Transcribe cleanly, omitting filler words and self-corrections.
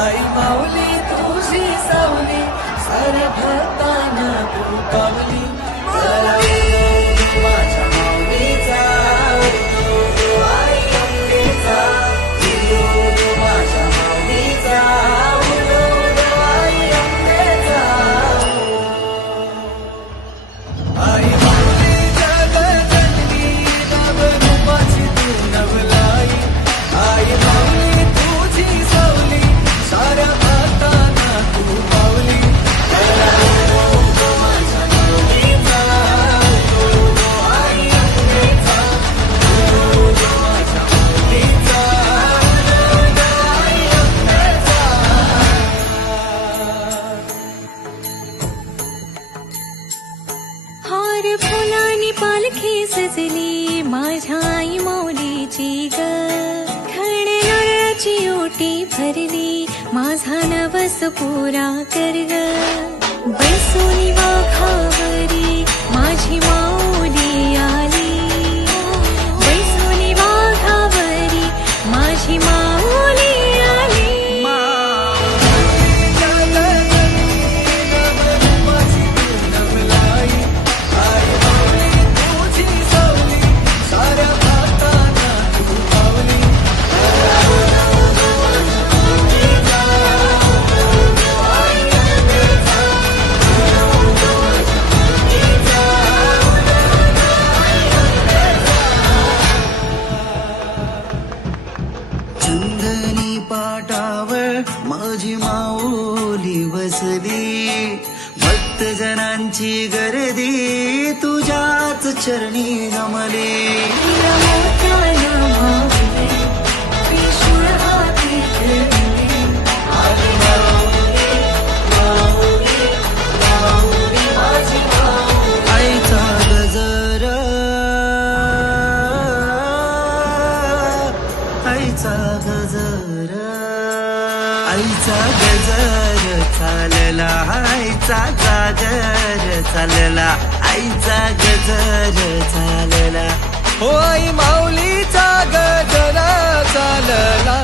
आई माऊली तुझी सावली साऱ्या भक्तांना तू पावली चला उठो माझ्या माऊलीचा उठो आई अंबेचा उठो माझ्या माऊलीचा उठो आई अंबेचा आई माऊली जगजननी नवरूपाची तू नवलाई आई माऊली तुझी सावली साऱ्या भक्तांना तू पावली चला उठो माझ्या माऊलीचा उठो आई अंबेचा उठो माझ्या माऊलीचा उठो आई अंबेचा हार फुलांनी पालखी सजली माझ्या आई माऊलीची ग खण नारळाची ओटी भरली माझा नवस पुरा कर ग बैसोनी वाघावरी माझी माऊली आली बैसोनी वाघावरी माझी माऊली आली चंदनी पाटावर माझी माऊली बसली भक्तजनांची गर्दी तुझ्याच चरणी गमली आईचा गजर आईचा गजर आईचा गजर चालला आईचा जागर चालला आईचा गजर चालला हो आई माऊलीचा गजर चालला